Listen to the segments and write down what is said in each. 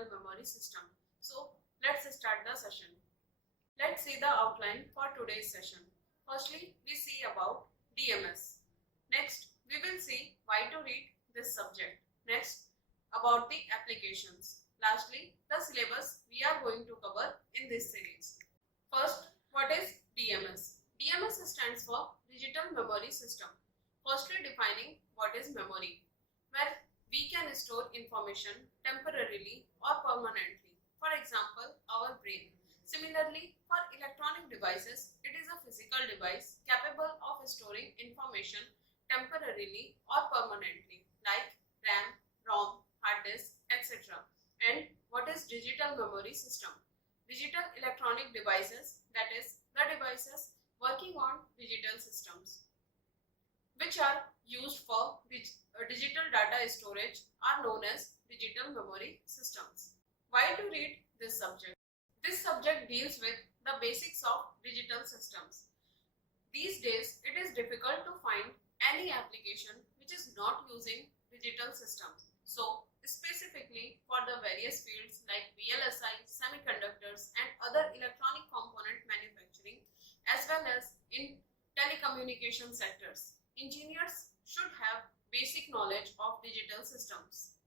digital memory system. So let's start the session. Let's see the outline for today's session. Firstly, we see about DMS. Next, we will see why to read this subject. Next, about the applications. Lastly, the syllabus we are going to cover in this series. First, what is DMS? DMS stands for Digital Memory System. Firstly, defining what is memory, where we can store information temporarily or permanently. For example, our brain. Similarly, for electronic devices, it is a physical device capable of storing information temporarily or permanently, like RAM, ROM, hard disk, etc. And what is digital memory system? Digital electronic devices, that is, the devices working on digital systems, which are used for digital data storage, are known as digital memory systems. Why to read this subject? This subject deals with the basics of digital systems. These days, it is difficult to find any application which is not using digital systems. So, specifically for the various fields like VLSI, semiconductors and other electronic component manufacturing, as well as in telecommunication sectors, engineers should have basic knowledge of digital systems.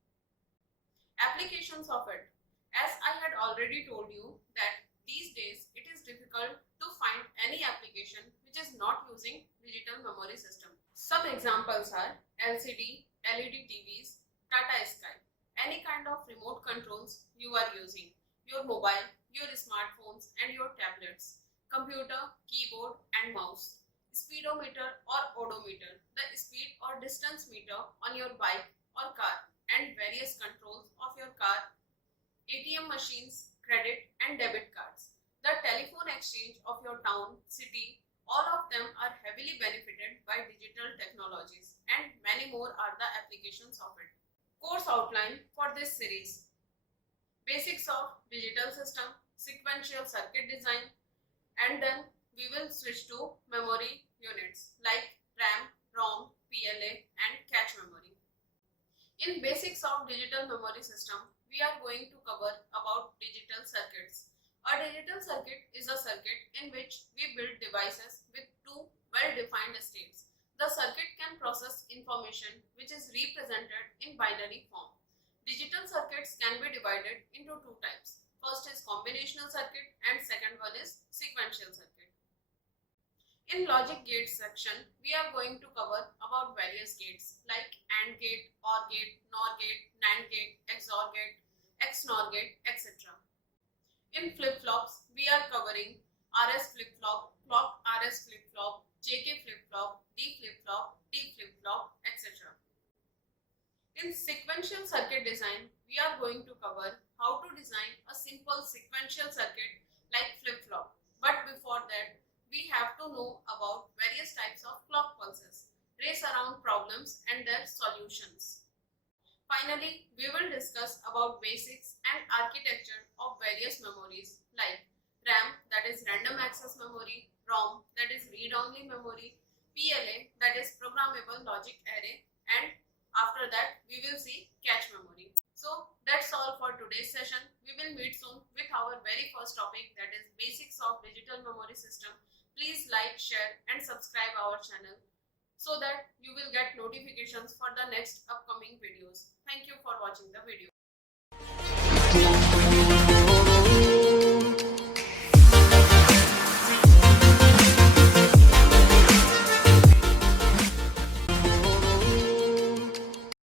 Applications of it. As I had already told you that these days it is difficult to find any application which is not using digital memory system. Some examples are LCD, LED TVs, Tata Sky, any kind of remote controls you are using, your mobile, your smartphones and your tablets, computer, keyboard and mouse, speedometer or odometer, the speed or distance meter on your bike or car, and various controls of your car, ATM machines, credit and debit cards, the telephone exchange of your town, city, all of them are heavily benefited by digital technologies, and many more are the applications of it. Course outline for this series: basics of digital system, sequential circuit design, and then we will switch to memory units like RAM, ROM, PLA and cache memory. In basics of digital memory system, we are going to cover about digital circuits. A digital circuit is a circuit in which we build devices with two well-defined states. The circuit can process information which is represented in binary form. Digital circuits can be divided into two types. First is combinational circuit and second one is sequential circuit. In logic gates section, we are going to cover about various gates like AND gate, OR gate, NOR gate, NAND gate, XOR gate, XNOR gate, etc. In flip-flops, we are covering RS flip-flop, clock RS flip-flop, JK flip-flop, D flip-flop, T flip-flop, etc. In sequential circuit design, we are going to cover how to design a simple sequential circuit like flip-flop. But before that, we have to know about various types of clock pulses, race around problems and their solutions. Finally, we will discuss about basics and architecture of various memories like RAM, that is random access memory, ROM, that is read-only memory, PLA, that is programmable logic array, and after that we will see cache memory. So that's all for today's session. We will meet soon with our very first topic, that is basics of digital memory system. Please like, share and subscribe our channel so that you will get notifications for the next upcoming videos. Thank you for watching the video.